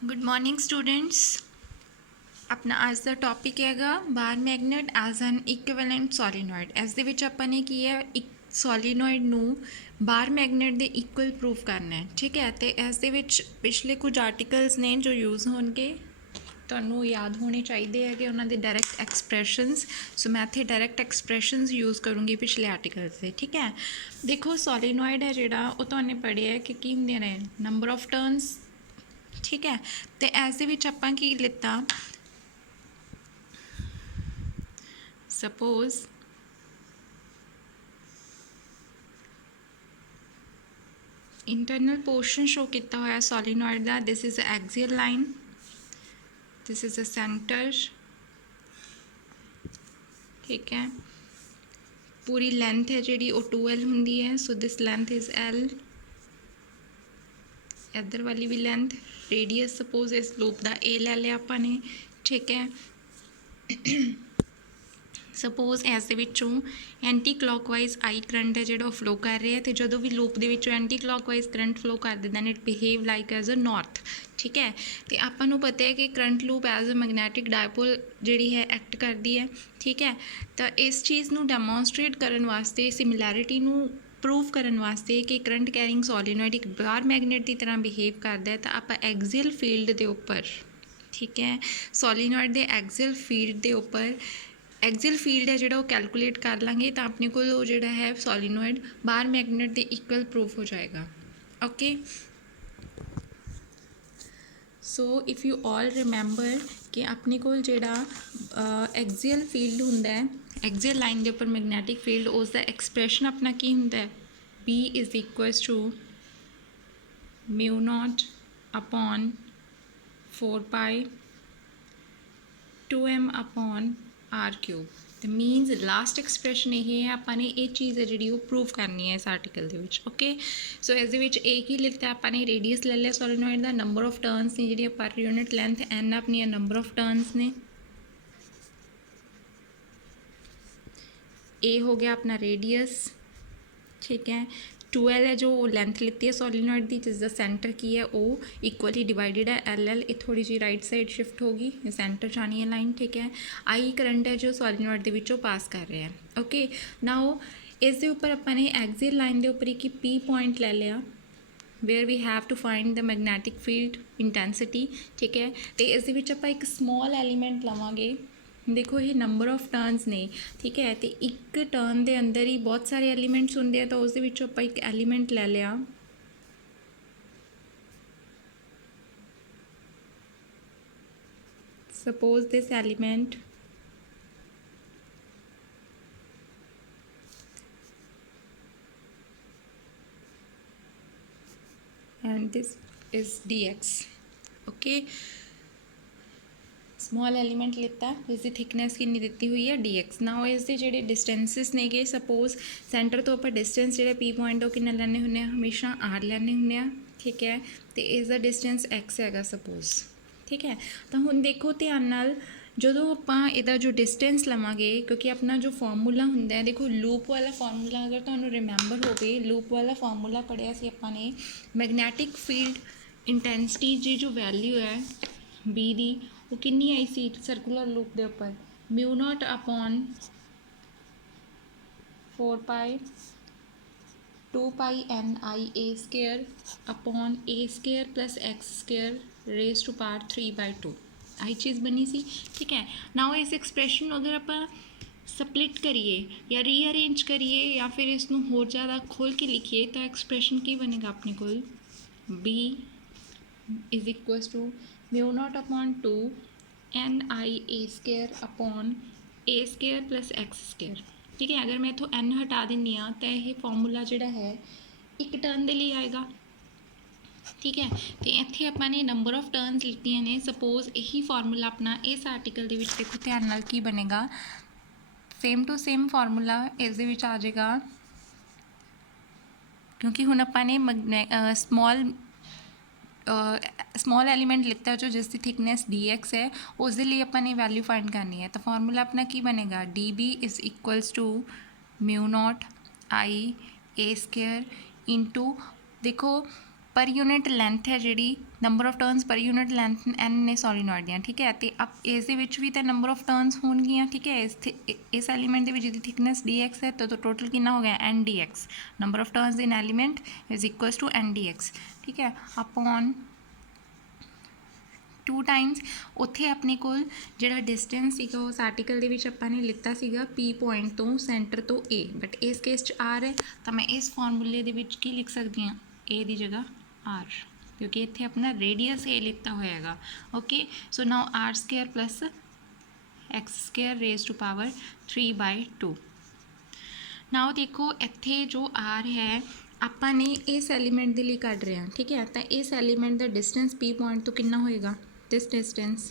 Good morning students. अपना आज का टॉपिक हैगा bar magnet as an equivalent solenoid. इस दे विच ਆਪਾਂ ਨੇ ਕੀ ਹੈ ਇੱਕ ਸੋਲੀਨੋਇਡ ਨੂੰ ਬਾਰ ਮੈਗਨੇਟ ਦੇ ਇਕੁਅਲ ਪ੍ਰੂਫ ਕਰਨਾ ਹੈ। ਠੀਕ ਹੈ, ਤੇ ਇਸ ਦੇ ਵਿੱਚ ਪਿਛਲੇ ਕੁਝ ਆਰਟੀਕਲਸ ਨੇ ਜੋ ਯੂਜ਼ ਹੋਣਗੇ, ਤੁਹਾਨੂੰ ਯਾਦ ਹੋਣੇ ਚਾਹੀਦੇ ਹੈ ਕਿ ਉਹਨਾਂ ਦੇ ਡਾਇਰੈਕਟ ਐਕਸਪ੍ਰੈਸ਼ਨਸ। ਸੋ ਮੈਂ ਇੱਥੇ ਡਾਇਰੈਕਟ ਐਕਸਪ੍ਰੈਸ਼ਨਸ ਯੂਜ਼ ਕਰੂੰਗੀ ਪਿਛਲੇ ਆਰਟੀਕਲਸ ਦੇ। ਠੀਕ ਹੈ, ਦੇਖੋ ਸੋਲੀਨੋਇਡ ਹੈ ਜਿਹੜਾ ਉਹ ਤੁਹਾਨੇ ਪੜ੍ਹਿਆ ਕਿ ਕੀ ਹੁੰਦੇ ਨੇ ਨੰਬਰ ਆਫ ਟਰਨਸ। ठीक है, तो इस दे विच आपां की लिता, सपोज इंटरनल पोर्शन शो किया होया सॉलिनॉइड का। This is a axial line, this is a centre. ठीक है, पूरी लेंथ है जी वो 2L होंगी है। So this length is L। इधर वाली भी लेंथ, रेडियस सपोज इस लूप का ए ले लिया आपां ने। ठीक है, सपोज इस दे विचों एंटी क्लॉकवाइज आई करंट है जो फ्लो कर रहा है, तो जो भी लूप के एंटी क्लॉकवाइज करंट फ्लो कर दे then it behave like as a north. ठीक है, तो आपको पता है कि current loop as a magnetic dipole जी है एक्ट करती है। ठीक है, तो इस चीज़ को डैमोनस्ट्रेट करने वास्ते, सिमिलैरिटी प्रूव करने वास्ते कि करंट कैरिंग सॉलिनॉइड एक बार मैगनेट की तरह बिहेव करता है, तो आप एक्सियल फील्ड के उपर, ठीक है, सॉलिनॉइड के एक्सियल फील्ड के उपर एक्सियल फील्ड है जो कैलकुलेट कर लाँगे, तो अपने को जो है सॉलिनॉइड बार मैगनेट के इक्वल प्रूफ हो जाएगा। Okay, so if you all remember कि अपने को जोड़ा एक्सियल फील्ड होंदा है, एक्सियल लाइन के उपर मैगनैटिक फील्ड, उसका एक्सप्रैशन अपना की होंदा है, B is equals to mu not upon 4 pi 2m upon R cube. तो मीनस लास्ट एक्सप्रैशन ये है, आपने ये चीज़ है जी प्रूव करनी है इस आर्टिकल के। ओके, सो इस एक ही लिखता आपने रेडियस ले लिया सॉलिनॉइड का, नंबर ऑफ टर्नस ने जी पर यूनिट लेंथ एन अपनी नंबर ऑफ टर्नस ने, ए हो गया अपना रेडियस। ठीक है, 2L है जो लेंथ लेती है सॉलिनॉइड की, जिसका सेंटर की है वो इक्वली डिवाइडेड है LL। ये थोड़ी जी राइट साइड शिफ्ट होगी, सेंटर जानी है लाइन। ठीक है, आई करंट है जो सॉलिनॉइड के विचों पास कर रहा है। ओके, नाउ इस उपर अपने एक्सियल लाइन के उपर एक P पॉइंट ले लिया where we have to find the magnetic field intensity. ठीक है, तो इस आप एक स्मॉल एलीमेंट लवांगे। देखो ये नंबर ऑफ टर्नस ने। ठीक है, तो एक टर्न के अंदर ही बहुत सारे एलीमेंट्स होंगे हैं, तो उस आप एक एलीमेंट ले लिया, suppose this element and this is dx। Okay, small element लेता, इसकी थिकनेस कितनी दी हुई है dx। ना इसके जोड़े डिस्टेंसिस ने गए, सपोज सेंटर तो आप डिस्टेंस जो P पॉइंट कि लैने होंने हमेशा R लैने होंने। ठीक है, तो इसका डिस्टेंस x है सपोज। ठीक है, तो हुण देखो ध्यान नाल, जो आप इहदा जो डिस्टेंस लवांगे, क्योंकि अपना जो फॉर्मूला होंदा है, देखो लूप वाला फॉर्मूला अगर तुहानूं रिमेंबर हो गए, लूप वाला फॉर्मूला पढ़िया सी आपां मैगनैटिक फील्ड इंटेंसिटी जी जो वैल्यू है B दी, वो कितनी आई सी सर्कुलर लूप के उपर, mu not upon 4 pi 2 pi NI A square upon A square plus X square raise to power 3/2। आई चीज़ बनी सी। ठीक है, नाउ इस एक्सप्रैशन अगर आप स्प्लिट करिए या रीअरेंज करिए या फिर इसनों होर ज़्यादा खोल के लिखिए, तो एक्सप्रैशन की बनेगा अपने को B is equals to mu not upon 2 NI A square upon A square plus X square. ठीक है, अगर मैं इतों N हटा दिनी हाँ, तो यह फॉर्मूला जोड़ा है एक टर्न के लिए आएगा। ठीक है, तो इत्थे अपने नंबर ऑफ टर्नस लिखियां ने, सपोज यही फॉर्मूला अपना इस आर्टिकल के विच देखो ध्यान नाल की बनेगा, सेम टू सेम फॉर्मूला इस दे विच आ जाएगा, क्योंकि हुण अपने स्मॉल एलीमेंट लिखता जो जिसकी थिकनेस dx है, उस लिए अपने वैल्यू फाइंड करनी है। तो फॉर्मूला अपना की बनेगा, dB is equals to mu naught I A square into, देखो पर यूनिट लेंथ है जिहड़ी number of turns per unit length n ने सोलीनॉइड दियां, ठीक है। तो अब इस दे विच भी तो नंबर ऑफ टर्नस होणगियां, ठीक है। इस एलीमेंट दे विच जिहदी थिकनेस dx है तो टोटल कितना हो गया n dx, number of turns in element is equals to n dx, ठीक है, अपॉन 2 टाइम्स उत्थे अपने कोल जिहड़ा डिस्टेंस सीगा उस आर्टिकल दे विच आपां ने लिता सीगा P पॉइंट तो सेंटर तो A, बट इस केस च R है तो मैं इस फॉर्मूले दे विच की लिख सकती हाँ A दी जगह R, क्योंकि इत्थे अपना रेडियस A लिता होया हैगा। Okay, so now R square plus x square raise to power 3/2। Now देखो इत्थे जो R है ਆਪਾਂ ने इस एलीमेंट के लिए कढ़ रहे हैं, ठीक है। तो इस एलीमेंट का डिस्टेंस P पॉइंट तो कितना होएगा, दिस डिस्टेंस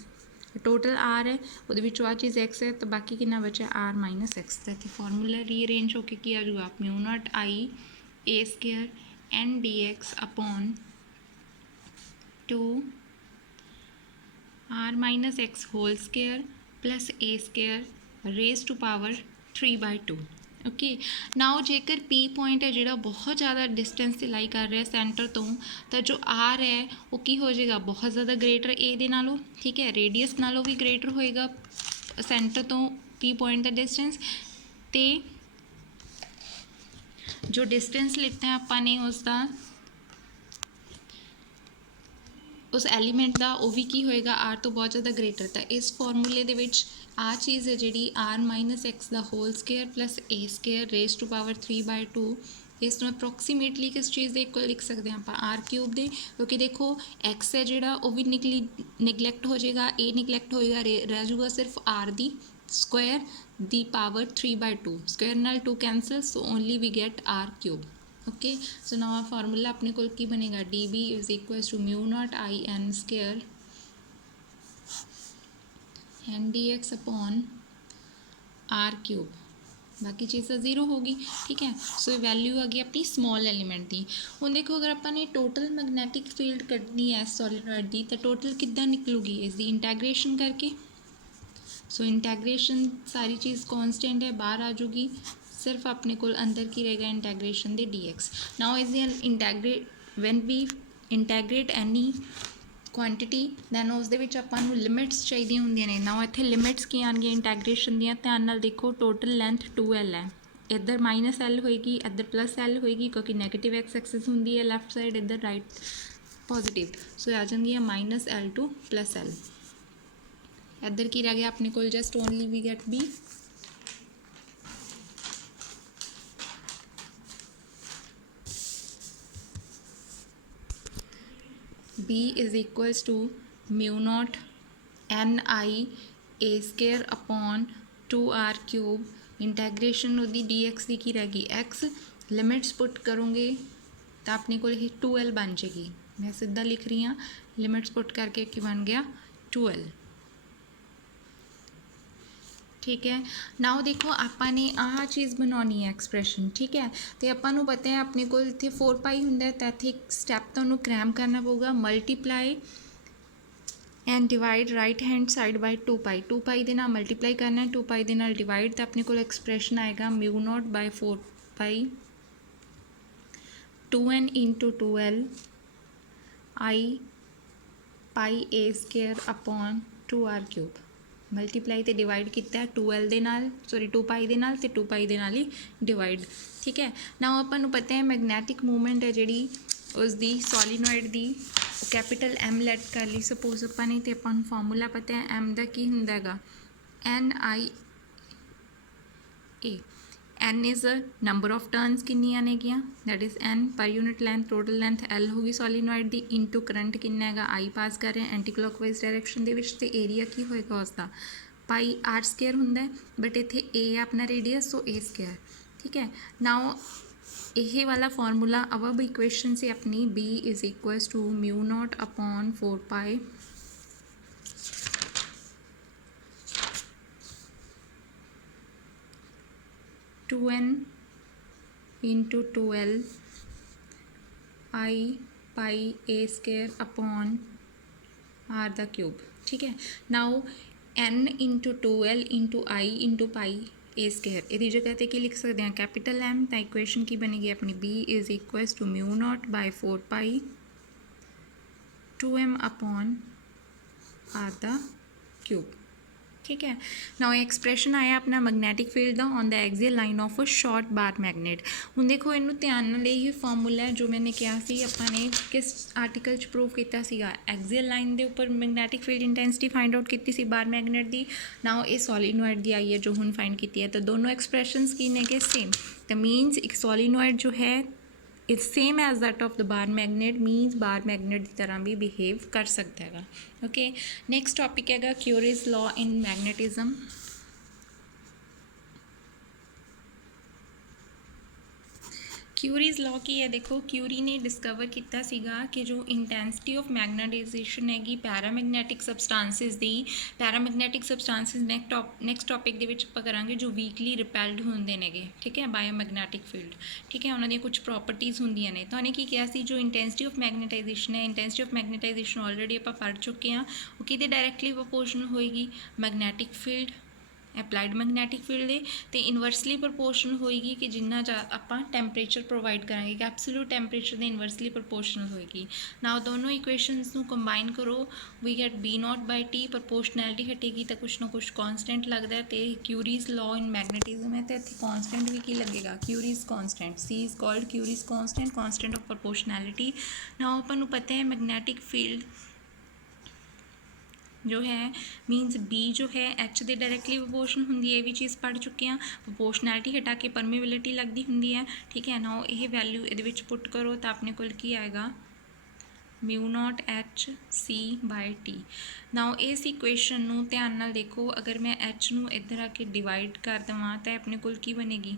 टोटल R है, वो आ चीज़ x है, तो बाकी कितना बचा R माइनस एक्स। तो इतने फॉर्मूला रीअरेंज होकर की आ जाऊगा mu not I A square N D X upon 2 R minus X whole square plus A square raise to power 3/2। Okay, now जेकर P पॉइंट है जोड़ा बहुत ज़्यादा डिस्टेंस से लाई कर रहा है सेंटर तो जो R है वो की हो जाएगा बहुत ज़्यादा ग्रेटर ए दे नालों, ठीक है, रेडियस नालों भी ग्रेटर होएगा सेंटर तो P पॉइंट का डिस्टेंस। तो जो डिस्टेंस लिता है आपने उसका उस एलीमेंट का वो भी की होएगा R तो बहुत ज़्यादा ग्रेटर। तो इस फॉर्मूले दे विच आ चीज़ है जी R माइनस एक्स का whole square plus A square raise to power 3/2, इस अप्रोक्सीमेटली किस चीज़ के इक्वल लिख सकते हैं आप R³ दे, क्योंकि देखो एक्स है जोड़ा वो भी निगलैक्ट हो जाएगा, ए निगलैक्ट होएगा, रह जाऊगा सिर्फ R दी स्क्वायर दी पावर 3/2, स्क्वायर नाल 2 cancel, so only we get R³। Okay, so नवा फार्मूला अपने को की बनेगा D B is equal to mu not I N square N D X upon R³, बाकी चीज़ जीरो होगी, ठीक है। सो वैल्यू आ गई अपनी स्मॉल एलीमेंट की। हुण देखो अगर अपने टोटल मैगनैटिक फील्ड कढ़नी है सॉलिनॉइड की तो टोटल किद्दां निकलूगी, इसकी इंटैग्रेशन करके। सो इंटैग्रेशन सारी चीज़ कॉन्सटेंट है, बाहर आ जाऊगी, सिर्फ अपने को अंदर की रहेगा इंटैग्रेशन दे dx। Now is integrate when we integrate any quantity then उस आपां नूं लिमिट्स चाहिए होंदियां ने। नाउ इत्थे लिमिट्स की आउणगीਆਂ इंटैग्रेशन दियां, ध्यान नाल देखो टोटल लेंथ 2L है, इधर -L होएगी, इधर +L होएगी, क्योंकि नैगेटिव एक्स एक्सिस होंदी है लैफ्ट साइड, इधर राइट पॉजिटिव, सो आ जाएंगियां -L टू +L। इधर की रह गया अपने को just only we get B, B is equals to mu not N I A square upon 2R³ integration उसकी dx की रह गई x, लिमिट्स पुट करोगे तो अपने को 2L बन जाएगी। मैं सीधा लिख रही हाँ, लिमिट्स पुट करके कि बन गया 2L, ठीक है। नाउ देखो आपने आह चीज़ बनानी है एक्सप्रैशन, ठीक है। तो आपको पता है अपने को इतने 4π होंगे, तो इतने एक स्टैप तो क्रैम करना पऊगा, multiply and divide right hand side by 2π, 2π के नाल मल्टीप्लाई करना है, 2π के नाल डिवाइड, तो अपने को एक्सप्रैशन आएगा mu not by 4π 2n into 2L I pi A square upon 2R³, multiply तो डिवाइड किया 2L दे नाल, सॉरी 2π दे नाल, ते 2π दे नाल ही डिवाइड, ठीक है। ना आपको पता है मैगनैटिक मूवमेंट है जी उसकी सॉलीनॉइड की कैपिटल M लैट कर ली सपोज अपने, तो अपन फॉर्मूला पता है M का की होंदा हैगा NIA, N is number of turns किन्नियां नेगियां, that is N per unit length, total length L होगी सॉलीनॉइड की, इंटू करंट किन्ना हैगा I पास कर रहे हैं एंटी क्लॉकवाइज डायरैक्शन दे विच, ते एरिया की होएगा उसका पाई R² हुंदा है, बट इत्थे A है अपना रेडियस, सो A², ठीक है। नाउ यही वाला फार्मूला अब इक्वेशन से अपनी B is equals to mu not upon 4π 2n into 2L I pi A square upon R³, ठीक है। Now n into 2L into I into pi A square, यदि जगह पर की लिख सकते हैं कैपिटल M, तो इक्वेशन की बनेगी अपनी B is equals to mu not by 4π 2m upon R the cube. ठीक है, नाउ एक्सप्रैशन आया अपना मैगनैटिक फील्ड का on the axial line of a short bar magnet. हुण देखो इनू ध्यान नाल यही फॉर्मूला है जो मैंने कहा सी आपां ने किस आर्टिकल च प्रूव किया सीगा, एक्सियल लाइन के उपर magnetic field intensity find out की सी बार मैगनेट की। नाउ ये सॉलीनॉइड की आई है जो हुण फाइंड की है, तो दोनों एक्सप्रैशनस की ने सेम, तो मीनस एक सॉलीनॉइड जो है it's same as that of the bar magnet, means bar magnet की तरह भी बिहेव कर सकता है। ओके, नैक्सट टॉपिक है Curie's law in magnetism. Curie's law की है, देखो क्यूरी ने डिस्कवर किया सीगा कि जो इंटेंसिटी ऑफ मैगनेटाइजेशन हैगी पैरामैगनैटिक सबसटांसिस दी, पैरामैगनैटिक सबसटांसिस नैक्सट टॉपिक दे विच आपां करांगे जो वीकली रिपैल्ड होंदे नेगे। ठीक है, बायोमैगनैटिक फील्ड। ठीक है, उन्होंने कुछ प्रॉपर्टीज़ होंदियां ने, तो उन्हें की किया सी जो इंटेंसिटी ऑफ मैगनेटाइजेशन है, इंटेंसिटी ऑफ मैगनेटाइजेशन ऑलरेडी आपां पढ़ चुके हैं, वो किहदे डायरैक्टली प्रोपोर्शनल होएगी magnetic field, applied magnetic field तो इनवर्सली प्रपोर्शनल होएगी कि जिन्ना आपां टैंपरेचर प्रोवाइड करांगे कि एब्सोल्यूट टैंपरेचर दे इनवर्सली प्रपोर्शनल होएगी। नाउ दोनों इक्वेशनस नू कंबाइन करो, we get B not by T, proportionality हटेगी तो कुछ ना कुछ कॉन्सटेंट लगता है, तो क्यूरीज लॉ इन मैगनेटिज्म है, तो इत्थे कॉन्सटेंट भी की लगेगा, Curie's constant, C is called Curie's constant, constant of proportionality. Now आपां नू पता है मैगनैटिक फील्ड जो है मीनस बी जो है एच दे डायरैक्टली प्रपोर्शन होंगी है, भी चीज़ पढ़ चुके हैं, प्रपोर्शनैलिटी हटा के परमेबिलिटी लगती होंगी है। ठीक है, नाउ ये वैल्यू ये पुट करो तो अपने को की आएगा mu naught H C by T. Now इस इक्वेशन नू ध्यान नाल देखो, अगर मैं एच नू इधर आके डिवाइड कर देवां तो अपने को की बनेगी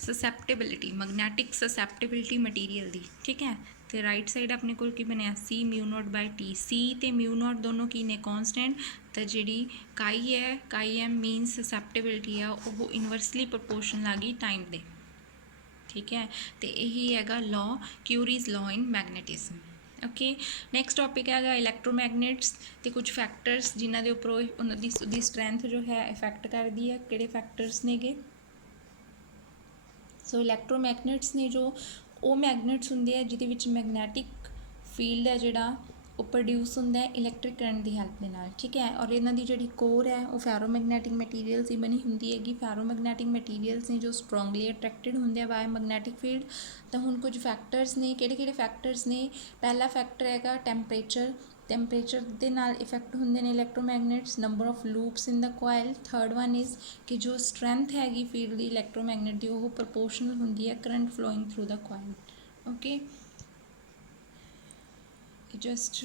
ससैप्टेबिलिटी, मैगनैटिक ससैप्टेबिलिटी मटीरियल दी। ठीक है, तो राइट साइड अपने को की बनया सी म्यू नॉट बाय टी, सी तो म्यू नॉट दोनों की ने कॉन्सटेंट, तो जी काई है काई एम मीनस ससैप्टेबिलिटी है वो इनवर्सली प्रपोर्शनल आ गई टाइम दे। ठीक है, तो यही है law, Curie's law in magnetism. Okay, next topic है इलैक्ट्रोमैगनेट्स तो कुछ फैक्टर्स जिन्हों के उपरों उन्होंने स्ट्रैंथ जो है इफैक्ट करती है, किहड़े फैक्टर्स ने गे। सो इलैक्ट्रोमैगनेट्स ने जो वो मैगनेट्स होंगे है जिहदे मैगनैटिक फील्ड है जिहड़ा वो प्रोड्यूस होंदा है इलैक्ट्रिक करंट की हेल्प के नाल। ठीक है, और इन्हां दी जिहड़ी कोर है वो फैरोमैगनैटिक मटीरियल से बनी होंदी हैगी, फैरोमैगनैटिक मटीरियल्स ने जो स्ट्रोंगली अट्रैक्टिड होंगे है बाय मैगनैटिक फील्ड। तो हुण कुछ फैक्टर्स ने, किहड़े फैक्टर्स ने, पहला फैक्टर है टैंपरेचर, टैंपरेचर के नाल इफैक्ट होंगे ने electromagnets, number of loops in the coil, third one is कि जो स्ट्रैंथ हैगी फील्ड की इलैक्ट्रोमैगनेट की वो प्रपोर्शनल होंगी है current flowing through the coil. Okay, just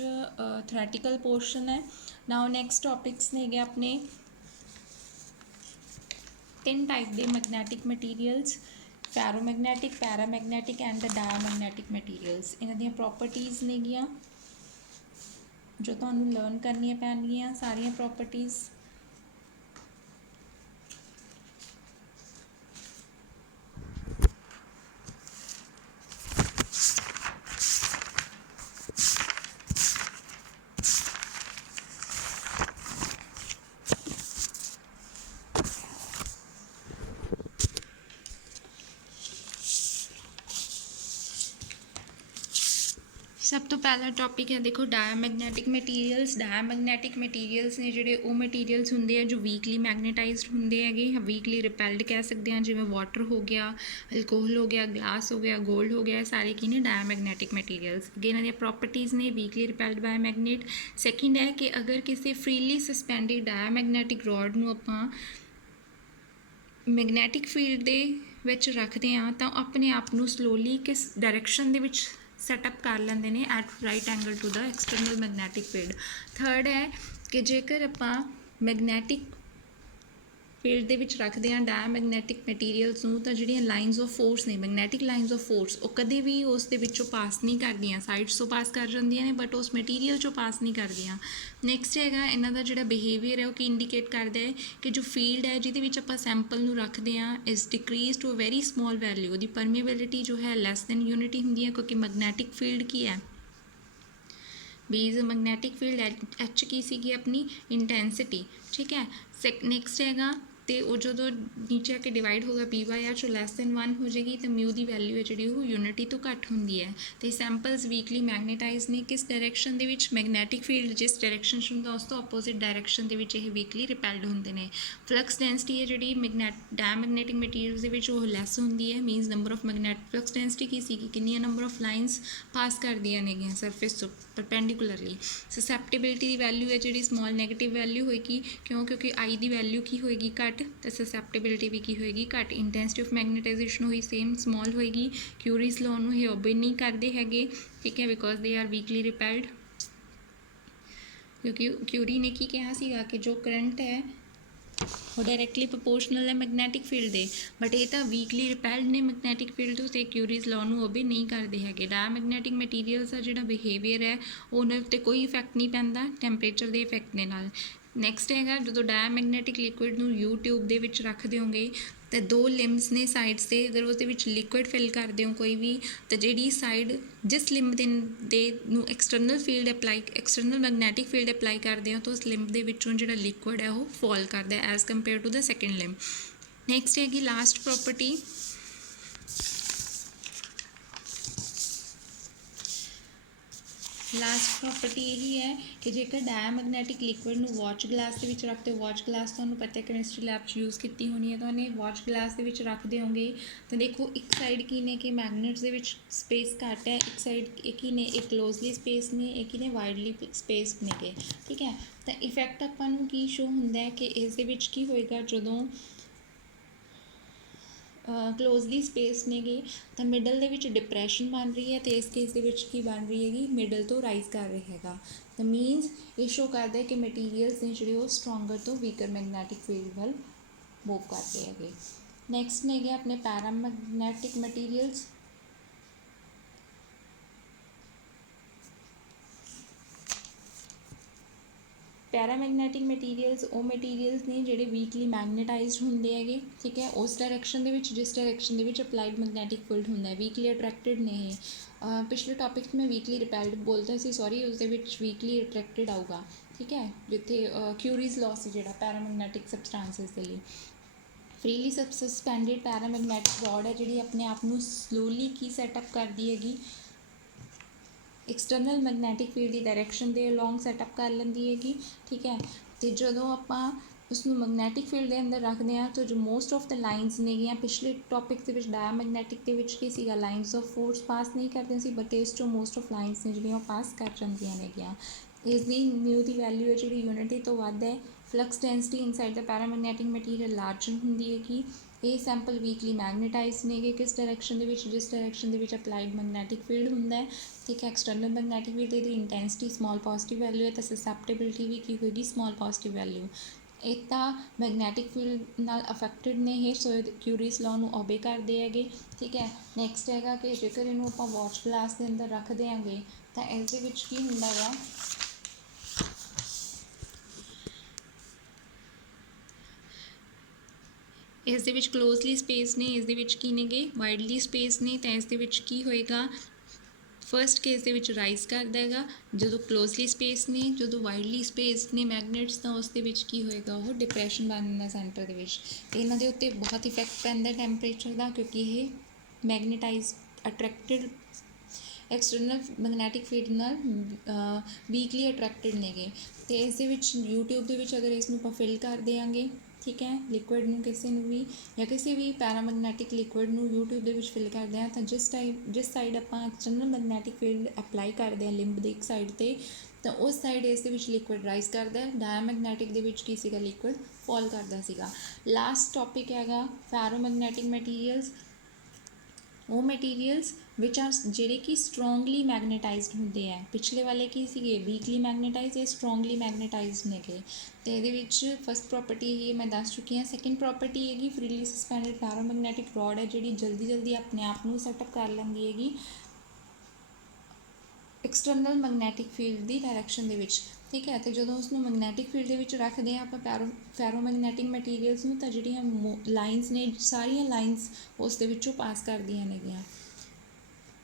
theoretical portion है। नाउ नैक्सट टॉपिक्स ने गए अपने 3 टाइप के magnetic materials, ferromagnetic, paramagnetic and diamagnetic materials. इन्हां दी प्रॉपर्टीज़ ने गियां जो तुहानूं लर्न करनियां पैणगियां सारियां प्रॉपर्टीज़। सब तो पहला टॉपिक है देखो डायामैगनैटिक मटीरियल्स। डायामैगनैटिक मटीरियल्स ने जिहड़े वो मटीरियल्स होंगे हैं जो वीकली मैगनेटाइज्ड होंगे है, वीकली रिपैल्ड कह सकते हैं, जिवें वाटर हो गया, अल्कोहल हो गया, ग्लास हो गया, गोल्ड हो गया, सारे की ने डायामैगनैटिक मटीरियल्स। अगे इन्हां दी प्रॉपर्टीज़ ने वीकली रिपैल्ड बाय मैगनेट। सैकेंड है कि अगर किसी फ्रीली सस्पैंडिड डायामैगनैटिक रॉड नूं आपां मैगनैटिक फील्ड दे विच रखते हैं तो अपने आप नूं स्लोली किस डायरैक्शन दे विच सैटअप कर लेंदे ने at right angle to the external magnetic field. Third है कि जेकर आपां मैगनैटिक फील्ड दे विच रखते हैं डायामैगनैटिक मटीरियल्स नूं तो जिहड़ियां लाइनस ऑफ फोर्स ने मैगनैटिक लाइनस ऑफ फोर्स वो कदे भी उस दे विचों पास नहीं करदियां, साइड्स तो पास कर जांदियां ने बट उस मटीरियल चों पास नहीं करदियां। नैक्सट हैगा इन्हां दा जिहड़ा बिहेवियर है वो इंडिकेट करदा है कि जो फील्ड है जिहदे विच आपां सैंपल नूं रखते हैं is decrease to a very small value, उहदी परमेबिलिटी जो है लैस दैन यूनिटी हुंदी है क्योंकि मैगनैटिक फील्ड की है B is magnetic field, H की सीगी अपनी इंटेंसिटी। ठीक है, नैक्सट हैगा ਤੇ ਉਹ ਜਦੋਂ ਨੀਚੇ ਆ ਕੇ ਡਿਵਾਈਡ ਹੋਗਾ p/r ਚੋਂ ਲੈਸ ਦੈਨ 1 ਹੋ ਜਾਏਗੀ ਤਾਂ ਮਿਊ ਦੀ ਵੈਲਿਊ ਹੈ ਜਿਹੜੀ ਉਹ ਯੂਨਿਟੀ ਤੋਂ ਘੱਟ ਹੁੰਦੀ ਹੈ। ਤੇ ਸੈਂਪਲਸ ਵੀਕਲੀ ਮੈਗਨੇਟਾਈਜ਼ ਨੇ ਕਿਸ ਡਾਇਰੈਕਸ਼ਨ ਦੇ ਵਿੱਚ, ਮੈਗਨੈਟਿਕ ਫੀਲਡ ਜਿਸ ਡਾਇਰੈਕਸ਼ਨ 'ਚ ਹੁੰਦਾ ਉਸ ਤੋਂ ਆਪੋਜ਼ਿਟ ਡਾਇਰੈਕਸ਼ਨ ਦੇ ਵਿੱਚ ਇਹ ਵੀਕਲੀ ਰਿਪੈਲਡ ਹੁੰਦੇ ਨੇ। ਫਲਕਸ ਡੈਂਸਿਟੀ ਹੈ ਜਿਹੜੀ ਡਾਇਮੈਗਨੈਟਿਕ ਮਟੀਰੀਅਲਸ ਦੇ ਵਿੱਚ ਉਹ ਲੈਸ ਹੁੰਦੀ ਹੈ, means number of flux density ਕੀ ਸੀਗੀ, ਕਿੰਨੀਆਂ ਨੰਬਰ ਆਫ ਲਾਈਨਸ ਪਾਸ ਕਰਦੀਆਂ ਨੇਗੀਆਂ ਸਰਫੇਸ ਤੋਂ ਪਰਪੈਂਡੀਕੂਲਰਲੀ। ਸਸੈਪਟੇਬਿਲਿਟੀ ਦੀ ਵੈਲਿਊ ਹੈ ਜਿਹੜੀ ਸਮਾਲ ਨੈਗੇਟਿਵ ਵੈਲਿਊ ਹੋਏਗੀ, ਕਿਉਂਕਿ ਆਈ ਦੀ ਵੈਲਿਊ ਕੀ ਹੋਏਗੀ ਘੱਟ, ਤੇ ਸਸੈਪਟੇਬਿਲਿਟੀ ਵੀ ਕੀ ਹੋਏਗੀ ਘੱਟ। ਇੰਟੈਂਸਿਟੀ ਆਫ ਮੈਗਨੇਟਾਈਜੇਸ਼ਨ ਹੋਈ ਸੇਮ ਸਮਾਲ ਹੋਏਗੀ। ਕਿਊਰੀਜ਼ ਲਾਅ ਨੂੰ ਇਹ ਓਬੇ ਨਹੀਂ ਕਰਦੇ ਹੈਗੇ, ਠੀਕ ਹੈ, ਬਿਕੋਜ਼ ਦੇ ਆਰ ਵੀਕਲੀ ਰਿਪੈਲਡ। ਕਿਉਂਕਿ ਕਿਊਰੀ ਨੇ ਕੀ ਕਿਹਾ ਸੀਗਾ ਕਿ ਜੋ ਕਰੰਟ ਹੈ ਉਹ ਡਾਇਰੈਕਟਲੀ ਪ੍ਰਪੋਰਸ਼ਨਲ ਹੈ ਮੈਗਨੈਟਿਕ ਫੀਲਡ ਦੇ, ਬਟ ਇਹ ਤਾਂ ਵੀਕਲੀ ਰਿਪੈਲਡ ਨੇ ਮੈਗਨੈਟਿਕ ਫੀਲਡ ਤੋਂ, ਤੇ ਕਿਊਰੀਜ਼ ਲਾਅ ਨੂੰ ਓਬੇ ਨਹੀਂ ਕਰਦੇ ਹੈਗੇ। ਡਾਇਮੈਗਨੈਟਿਕ ਮਟੀਰੀਅਲਸ ਦਾ ਜਿਹੜਾ ਬਿਹੇਵੀਅਰ ਹੈ ਉਹਨਾਂ ਉੱਤੇ ਕੋਈ ਇਫੈਕਟ ਨਹੀਂ ਪੈਂਦਾ ਟੈਂਪਰੇਚਰ ਦੇ ਇਫੈਕਟ ਦੇ ਨਾਲ। ਨੈਕਸਟ ਹੈਗਾ, ਜਦੋਂ ਡਾਇਮੈਗਨੈਟਿਕ ਲਿਕੁਇਡ ਨੂੰ ਯੂ ਟਿਊਬ ਦੇ ਵਿੱਚ ਰੱਖ ਦਿਓਗੇ ਤਾਂ 2 ਲਿੰਬਸ ਨੇ ਸਾਈਡਸ 'ਤੇ, ਅਗਰ ਉਹਦੇ ਵਿੱਚ ਲਿਕੁਇਡ ਫਿਲ ਕਰ ਦਿਓ ਕੋਈ ਵੀ, ਤਾਂ ਜਿਹੜੀ ਸਾਈਡ ਜਿਸ ਲਿੰਬ ਦੇ ਨੂੰ ਐਕਸਟਰਨਲ ਮੈਗਨੈਟਿਕ ਫੀਲਡ ਅਪਲਾਈ ਕਰਦੇ ਹੋ ਤਾਂ ਉਸ ਲਿੰਬ ਦੇ ਵਿੱਚੋਂ ਜਿਹੜਾ ਲਿਕੁਇਡ ਹੈ ਉਹ ਫੋਲ ਕਰਦਾ ਹੈ as compare to the second limb. Next ਹੈਗੀ ਲਾਸਟ ਪ੍ਰੋਪਰਟੀ, ਲਾਸਟ ਪ੍ਰੋਪਰਟੀ ਇਹੀ ਹੈ ਕਿ ਜੇਕਰ ਡਾਇਮੈਗਨੈਟਿਕ ਲਿਕੁਇਡ ਨੂੰ ਵਾਚ ਗਲਾਸ ਦੇ ਵਿੱਚ ਰੱਖਦੇ ਹੋ, ਵਾਚ ਗਲਾਸ ਤੁਹਾਨੂੰ ਪਤਾ ਕੈਮਿਸਟਰੀ ਲੈਬ 'ਚ ਯੂਜ਼ ਕੀਤੀ ਹੋਣੀ ਹੈ, ਤਾਂ ਉਹਨੇ ਵਾਚ ਗਲਾਸ ਦੇ ਵਿੱਚ ਰੱਖ ਦਿਓਗੇ ਤਾਂ ਦੇਖੋ ਇੱਕ ਸਾਈਡ ਕੀ ਨੇ ਕਿ ਮੈਗਨੇਟਸ ਦੇ ਵਿੱਚ ਸਪੇਸ ਘੱਟ ਹੈ, ਇੱਕ ਸਾਈਡ ਇਹ ਕੀ ਨੇ, ਇਹ ਕਲੋਜ਼ਲੀ ਸਪੇਸ ਨੇ, ਇਹ ਕੀ ਨੇ ਵਾਈਡਲੀ ਸਪੇਸ ਨੇਗੇ, ਠੀਕ ਹੈ। ਤਾਂ ਇਫੈਕਟ ਆਪਾਂ ਨੂੰ ਕੀ ਸ਼ੋ ਹੁੰਦਾ ਹੈ ਕਿ ਇਸ ਦੇ ਵਿੱਚ ਕੀ ਹੋਏਗਾ, ਜਦੋਂ ਕਲੋਜ਼ਲੀ ਸਪੇਸ ਨੇਗੇ ਤਾਂ ਮਿਡਲ ਦੇ ਵਿੱਚ ਡਿਪਰੈਸ਼ਨ ਬਣ ਰਹੀ ਹੈ, ਅਤੇ ਇਸ ਕੇਸ ਦੇ ਵਿੱਚ ਕੀ ਬਣ ਰਹੀ ਹੈਗੀ, ਮਿਡਲ ਤੋਂ ਰਾਈਜ਼ ਕਰ ਰਿਹਾ ਹੈਗਾ। ਤਾਂ ਮੀਨਸ ਇਹ ਸ਼ੋ ਕਰਦਾ ਹੈ ਕਿ ਮਟੀਰੀਅਲਸ ਨੇ ਜਿਹੜੇ ਉਹ ਸਟਰੋਂਗਰ ਤੋਂ ਵੀਕਰ ਮੈਗਨੈਟਿਕ ਫੀਲਡ ਵੱਲ ਮੂਵ ਕਰਦੇ ਹੈਗੇ। ਨੈਕਸਟ ਨੇਗੇ ਆਪਣੇ ਪੈਰਾਮੈਗਨੈਟਿਕ ਮਟੀਰੀਅਲਸ। ਪੈਰਾਮੈਗਨੈਟਿਕ ਮਟੀਰੀਅਲਸ ਉਹ ਮਟੀਰੀਅਲਸ ਨੇ ਜਿਹੜੇ ਵੀਕਲੀ ਮੈਗਨੇਟਾਈਜ਼ਡ ਹੁੰਦੇ ਹੈਗੇ, ਠੀਕ ਹੈ, ਉਸ ਡਾਇਰੈਕਸ਼ਨ ਦੇ ਵਿੱਚ ਜਿਸ ਡਾਇਰੈਕਸ਼ਨ ਦੇ ਵਿੱਚ ਅਪਲਾਈਡ ਮੈਗਨੈਟਿਕ ਫੀਲਡ ਹੁੰਦਾ ਹੈ। ਵੀਕਲੀ ਅਟਰੈਕਟਿਡ ਨੇ ਇਹ, ਪਿਛਲੇ ਟੌਪਿਕ 'ਚ ਮੈਂ ਵੀਕਲੀ ਰਿਪੈਲਡ ਬੋਲਦਾ ਸੀ, ਸੌਰੀ, ਉਸ ਦੇ ਵਿੱਚ ਵੀਕਲੀ ਅਟਰੈਕਟਿਡ ਆਊਗਾ, ਠੀਕ ਹੈ, ਜਿੱਥੇ ਕਿਊਰੀਜ਼ ਲਾਅ ਸੀ ਜਿਹੜਾ ਪੈਰਾਮੈਗਨੈਟਿਕ ਸਬਸਟੈਂਸਿਸ ਦੇ ਲਈ। ਫ੍ਰੀਲੀ ਸਸਪੈਂਡਡ ਪੈਰਾਮੈਗਨੈਟਿਕ ਰੋਡ ਹੈ ਜਿਹੜੀ ਆਪਣੇ ਆਪ ਨੂੰ ਸਲੋਲੀ ਕੀ ਸੈਟਅਪ ਕਰਦੀ ਹੈਗੀ, ਐਕਸਟਰਨਲ ਮੈਗਨੈਟਿਕ ਫੀਲਡ ਦੀ ਡਾਇਰੈਕਸ਼ਨ ਦੇ ਅਲੋਂਗ ਸੈਟਅਪ ਕਰ ਲੈਂਦੀ ਹੈਗੀ, ਠੀਕ ਹੈ। ਅਤੇ ਜਦੋਂ ਆਪਾਂ ਉਸਨੂੰ ਮੈਗਨੈਟਿਕ ਫੀਲਡ ਦੇ ਅੰਦਰ ਰੱਖਦੇ ਹਾਂ ਤਾਂ ਜੋ ਮੋਸਟ ਆਫ ਦ ਲਾਈਨਸ ਨੇਗੀਆਂ, ਪਿਛਲੇ ਟੌਪਿਕ ਦੇ ਵਿੱਚ ਡਾਇਮੈਗਨੈਟਿਕ ਦੇ ਵਿੱਚ ਕੀ ਸੀਗਾ, ਲਾਈਨਸ ਆਫ ਫੋਰਸ ਪਾਸ ਨਹੀਂ ਕਰਦੀਆਂ ਸੀ, ਬਟ ਇਸ 'ਚੋਂ ਮੋਸਟ ਆਫ ਲਾਈਨਸ ਨੇ ਜਿਹੜੀਆਂ ਉਹ ਪਾਸ ਕਰ ਜਾਂਦੀਆਂ ਨੇਗੀਆਂ। ਇਸ ਦੀ ਮਿਊ ਦੀ ਵੈਲਿਊ ਹੈ ਜਿਹੜੀ ਯੂਨਿਟੀ ਤੋਂ ਵੱਧ ਹੈ। ਫਲਕਸ ਡੈਂਸਿਟੀ ਇਨਸਾਈਡ ਦਾ ਪੈਰਾਮੈਗਨੈਟਿਕ ਮਟੀਰੀਅਲ ਲਾਰਜਰ ਹੁੰਦੀ ਹੈਗੀ। ਇਹ ਸੈਂਪਲ ਵੀਕਲੀ ਮੈਗਨੇਟਾਈਜ਼ ਨੇਗੇ ਕਿਸ ਡਾਇਰੈਕਸ਼ਨ ਦੇ ਵਿੱਚ, ਜਿਸ ਡਾਇਰੈਕਸ਼ਨ ਦੇ ਵਿੱਚ ਅਪਲਾਈਡ ਮੈਗਨੈਟਿਕ ਫੀਲਡ ਹੁੰਦਾ ਹੈ, ਠੀਕ ਹੈ। ਐਕਸਟਰਨਲ ਮੈਗਨੈਟਿਕ ਫੀਲਡ ਦੀ ਇੰਟੈਂਸਿਟੀ ਸਮਾਲ ਪੋਜ਼ੀਟਿਵ ਵੈਲਿਊ ਹੈ, ਤਾਂ ਸਸੈਪਟੇਬਿਲਿਟੀ ਵੀ ਕੀ ਹੋਏਗੀ, ਸਮਾਲ ਪੋਜ਼ੀਟਿਵ ਵੈਲਿਊ। ਇਹ ਤਾਂ ਮੈਗਨੈਟਿਕ ਫੀਲਡ ਨਾਲ ਅਫੈਕਟਡ ਨੇ ਇਹ, ਸੋ ਕਿਊਰੀਜ਼ ਲਾਅ ਨੂੰ ਓਬੇ ਕਰਦੇ ਹੈਗੇ, ਠੀਕ ਹੈ। ਨੈਕਸਟ ਹੈਗਾ ਕਿ ਜੇਕਰ ਇਹਨੂੰ ਆਪਾਂ ਵਾਚ ਗਲਾਸ ਦੇ ਅੰਦਰ ਰੱਖ ਦਿਆਂਗੇ ਤਾਂ ਇਸ ਦੇ ਵਿੱਚ ਕੀ ਹੁੰਦਾ ਵਾ, ਇਸ ਦੇ ਵਿੱਚ ਕਲੋਜ਼ਲੀ ਸਪੇਸ ਨੇ, ਇਸ ਦੇ ਵਿੱਚ ਕੀ ਨੇਗੇ, ਵਾਈਡਲੀ ਸਪੇਸ ਨੇ, ਤਾਂ ਇਸ ਦੇ ਵਿੱਚ ਕੀ ਹੋਏਗਾ, ਫਸਟ ਕੇਸ ਦੇ ਵਿੱਚ ਰਾਈਜ਼ ਕਰਦਾ ਹੈਗਾ ਜਦੋਂ ਕਲੋਜ਼ਲੀ ਸਪੇਸ ਨੇ, ਜਦੋਂ ਵਾਈਡਲੀ ਸਪੇਸ ਨੇ ਮੈਗਨੇਟਸ ਤਾਂ ਉਸ ਦੇ ਵਿੱਚ ਕੀ ਹੋਏਗਾ, ਉਹ ਡਿਪਰੈਸ਼ਨ ਬਣ ਜਾਂਦਾ ਸੈਂਟਰ ਦੇ ਵਿੱਚ। ਅਤੇ ਇਹਨਾਂ ਦੇ ਉੱਤੇ ਬਹੁਤ ਇਫੈਕਟ ਪੈਂਦਾ ਟੈਂਪਰੇਚਰ ਦਾ, ਕਿਉਂਕਿ ਇਹ ਮੈਗਨੇਟਾਈਜ਼ ਅਟਰੈਕਟਿਡ ਐਕਸਟਰਨਲ ਮੈਗਨੈਟਿਕ ਫੀਲਡ ਨਾਲ ਵੀਕਲੀ ਅਟਰੈਕਟਿਡ ਨੇਗੇ। ਅਤੇ ਇਸ ਦੇ ਵਿੱਚ ਯੂਟਿਊਬ ਦੇ ਵਿੱਚ ਅਗਰ ਇਸ ਨੂੰ ਆਪਾਂ ਫਿਲ ਕਰ ਦਿਆਂਗੇ, ਠੀਕ ਹੈ, ਲਿਕੁਇਡ ਨੂੰ ਕਿਸੇ ਨੂੰ ਵੀ ਜਾਂ ਕਿਸੇ ਵੀ ਪੈਰਾਮੈਗਨੈਟਿਕ ਲਿਕੁਇਡ ਨੂੰ ਯੂਟਿਊਬ ਦੇ ਵਿੱਚ ਫਿਲ ਕਰਦੇ ਹਾਂ ਤਾਂ ਜਿਸ ਸਾਈਡ ਆਪਾਂ ਐਕਸਟਰਨਲ ਮੈਗਨੈਟਿਕ ਫੀਲਡ ਅਪਲਾਈ ਕਰਦੇ ਹਾਂ ਲਿੰਬ ਦੀ ਇੱਕ ਸਾਈਡ 'ਤੇ, ਤਾਂ ਉਸ ਸਾਈਡ ਇਸ ਦੇ ਵਿੱਚ ਲਿਕੁਇਡ ਰਾਈਜ਼ ਕਰਦਾ ਹੈ, ਡਾਇਮੈਗਨੈਟਿਕ ਦੇ ਵਿੱਚ ਕੀ ਸੀਗਾ, ਲਿਕੁਇਡ ਫੋਲ ਕਰਦਾ ਸੀਗਾ। ਲਾਸਟ ਟੌਪਿਕ ਹੈਗਾ ਫੈਰੋਮੈਗਨੈਟਿਕ ਮਟੀਰੀਅਲਸ। ਉਹ ਮਟੀਰੀਅਲਸ ਵਿਚ ਆਰ ਜਿਹੜੇ ਕਿ ਸਟਰੋਂਗਲੀ ਮੈਗਨੇਟਾਈਜ਼ਡ ਹੁੰਦੇ ਹੈ। ਪਿਛਲੇ ਵਾਲੇ ਕੀ ਸੀਗੇ, ਵੀਕਲੀ ਮੈਗਨੇਟਾਈਜ਼, ਇਹ ਸਟਰੋਂਗਲੀ ਮੈਗਨੇਟਾਈਜ਼ਡ ਨੇਗੇ। ਅਤੇ ਇਹਦੇ ਵਿੱਚ ਫਸਟ ਪ੍ਰੋਪਰਟੀ ਇਹ ਮੈਂ ਦੱਸ ਚੁੱਕੀ ਹਾਂ। ਸੈਕਿੰਡ ਪ੍ਰੋਪਰਟੀ ਹੈਗੀ ਫ੍ਰੀਲੀ ਸਸਪੈਂਡਡ ਫੈਰੋਮੈਗਨੈਟਿਕ ਰੋਡ ਹੈ ਜਿਹੜੀ ਜਲਦੀ ਆਪਣੇ ਆਪ ਨੂੰ ਸੈਟਅਪ ਕਰ ਲੈਂਦੀ ਹੈਗੀ ਐਕਸਟਰਨਲ ਮੈਗਨੈਟਿਕ ਫੀਲਡ ਦੀ ਡਾਇਰੈਕਸ਼ਨ ਦੇ ਵਿੱਚ, ਠੀਕ ਹੈ। ਅਤੇ ਜਦੋਂ ਉਸਨੂੰ ਮੈਗਨੈਟਿਕ ਫੀਲਡ ਦੇ ਵਿੱਚ ਰੱਖਦੇ ਹਾਂ ਆਪਾਂ ਫੈਰੋਮੈਗਨੈਟਿਕ ਮਟੀਰੀਅਲਸ ਨੂੰ, ਤਾਂ ਜਿਹੜੀਆਂ ਲਾਈਨਸ ਨੇ ਸਾਰੀਆਂ ਲਾਈਨਸ ਉਸ ਦੇ ਵਿੱਚੋਂ ਪਾਸ ਕਰਦੀਆਂ ਨੇਗੀਆਂ।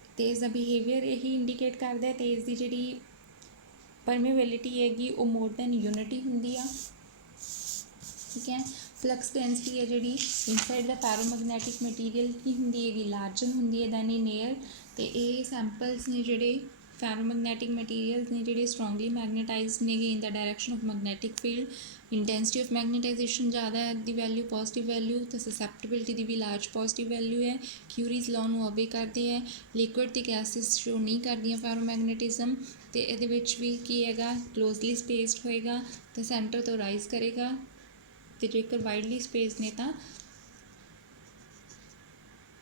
ਅਤੇ ਇਸ ਦਾ ਬਿਹੇਵੀਅਰ ਇਹੀ ਇੰਡੀਕੇਟ ਕਰਦਾ, ਅਤੇ ਇਸ ਦੀ ਜਿਹੜੀ ਪਰਮੇਬਿਲਿਟੀ ਹੈਗੀ ਉਹ ਮੋਰ ਦੈਨ ਯੂਨਿਟੀ ਹੁੰਦੀ ਆ, ਠੀਕ ਹੈ। ਫਲਕਸ ਡੈਂਸਿਟੀ ਹੈ ਜਿਹੜੀ ਇਨਸਾਈਡ ਦਾ ਪੈਰਾਮੈਗਨੈਟਿਕ ਮਟੀਰੀਅਲ ਕੀ ਹੁੰਦੀ ਹੈਗੀ, ਲਾਰਜਰ ਹੁੰਦੀ ਹੈ ਦੈਨ ਇਨ ਏਅਰ। ਅਤੇ ਇਹ ਸੈਂਪਲਸ ਨੇ ਜਿਹੜੇ ਪੈਰਾਮੈਗਨੈਟਿਕ ਮਟੀਰੀਅਲਸ ਨੇ ਜਿਹੜੇ ਸਟਰੋਂਗਲੀ ਮੈਗਨੇਟਾਈਜ਼ਡ ਨੇਗੇ in the direction of magnetic field. Intensity of magnetization ਜ਼ਿਆਦਾ ਹੈ ਦੀ ਵੈਲਿਊ, ਪੋਜ਼ੀਟਿਵ ਵੈਲਿਊ, ਤਾਂ ਸਸੈਪਟੇਬਿਲਿਟੀ ਦੀ ਵੀ ਲਾਰਜ ਪੋਜ਼ੀਟਿਵ ਵੈਲਿਊ ਹੈ। ਕਿਊਰੀਜ਼ ਲਾਅ ਨੂੰ ਓਬੇ ਕਰਦੇ ਹੈ। ਲਿਕੁਇਡ ਅਤੇ ਗੈਸਿਸ ਸ਼ੋ ਨਹੀਂ ਕਰਦੀਆਂ ਫੈਰੋਮੈਗਨੇਟਿਜ਼ਮ। ਅਤੇ ਇਹਦੇ ਵਿੱਚ ਵੀ ਕੀ ਹੈਗਾ, ਕਲੋਜ਼ਲੀ ਸਪੇਸਡ ਹੋਏਗਾ ਤਾਂ ਸੈਂਟਰ ਤੋਂ ਰਾਈਜ਼ ਕਰੇਗਾ, ਅਤੇ ਜੇਕਰ ਵਾਈਡਲੀ ਸਪੇਸ ਨੇ ਤਾਂ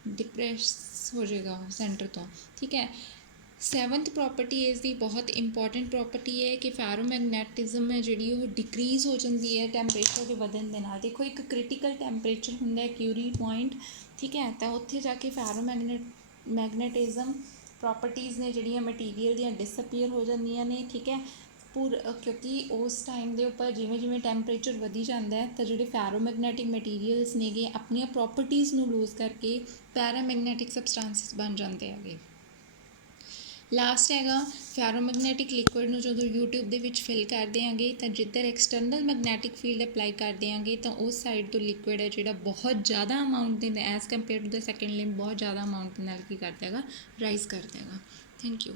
ਡਿਪਰੈਸ ਹੋ ਜਾਏਗਾ ਸੈਂਟਰ ਤੋਂ, ਠੀਕ ਹੈ। 7th ਪ੍ਰੋਪਰਟੀ ਇਸ ਦੀ ਬਹੁਤ ਇੰਪੋਰਟੈਂਟ ਪ੍ਰੋਪਰਟੀ ਹੈ ਕਿ ਫੈਰੋਮੈਗਨੈਟਿਜ਼ਮ ਹੈ ਜਿਹੜੀ ਉਹ ਡਿਕਰੀਜ਼ ਹੋ ਜਾਂਦੀ ਹੈ ਟੈਂਪਰੇਚਰ ਦੇ ਵਧਣ ਦੇ ਨਾਲ। ਦੇਖੋ ਇੱਕ ਕ੍ਰਿਟੀਕਲ ਟੈਂਪਰੇਚਰ ਹੁੰਦਾ ਹੈ ਕਿਊਰੀ ਪੁਆਇੰਟ, ਠੀਕ ਹੈ, ਤਾਂ ਉੱਥੇ ਜਾ ਕੇ ਮੈਗਨੇਟਿਜ਼ਮ ਪ੍ਰੋਪਰਟੀਜ਼ ਨੇ ਜਿਹੜੀਆਂ ਮਟੀਰੀਅਲ ਦੀਆਂ ਡਿਸਅਪੀਅਰ ਹੋ ਜਾਂਦੀਆਂ ਨੇ, ਠੀਕ ਹੈ। ਕਿਉਂਕਿ ਉਸ ਟਾਈਮ ਦੇ ਉੱਪਰ ਜਿਵੇਂ ਜਿਵੇਂ ਟੈਂਪਰੇਚਰ ਵਧੀ ਜਾਂਦਾ ਹੈ ਤਾਂ ਜਿਹੜੇ ਫੈਰੋਮੈਗਨੈਟਿਕ ਮਟੀਰੀਅਲਸ ਨੇਗੇ ਆਪਣੀਆਂ ਪ੍ਰੋਪਰਟੀਜ਼ ਨੂੰ ਲੂਜ਼ ਕਰਕੇ ਪੈਰਾਮੈਗਨੈਟਿਕ ਸਬਸਟੈਂਸਿਸ ਬਣ ਜਾਂਦੇ ਹੈਗੇ। ਲਾਸਟ ਹੈਗਾ ਫੈਰੋਮੈਗਨੈਟਿਕ ਲਿਕੁਇਡ ਨੂੰ ਜਦੋਂ ਯੂਟਿਊਬ ਦੇ ਵਿੱਚ ਫਿਲ ਕਰ ਦਿਆਂਗੇ ਤਾਂ ਜਿੱਧਰ ਐਕਸਟਰਨਲ ਮੈਗਨੈਟਿਕ ਫੀਲਡ ਅਪਲਾਈ ਕਰ ਦਿਆਂਗੇ ਤਾਂ ਉਸ ਸਾਈਡ ਤੋਂ ਲਿਕੁਇਡ ਹੈ ਜਿਹੜਾ ਬਹੁਤ ਜ਼ਿਆਦਾ ਅਮਾਊਂਟ ਦੇ as compare to the second limb ਬਹੁਤ ਜ਼ਿਆਦਾ ਅਮਾਊਂਟ ਦੇ ਨਾਲ ਕੀ ਕਰ ਦੇਗਾ, ਰਾਈਜ਼ ਕਰ ਦੇਗਾ। Thank you.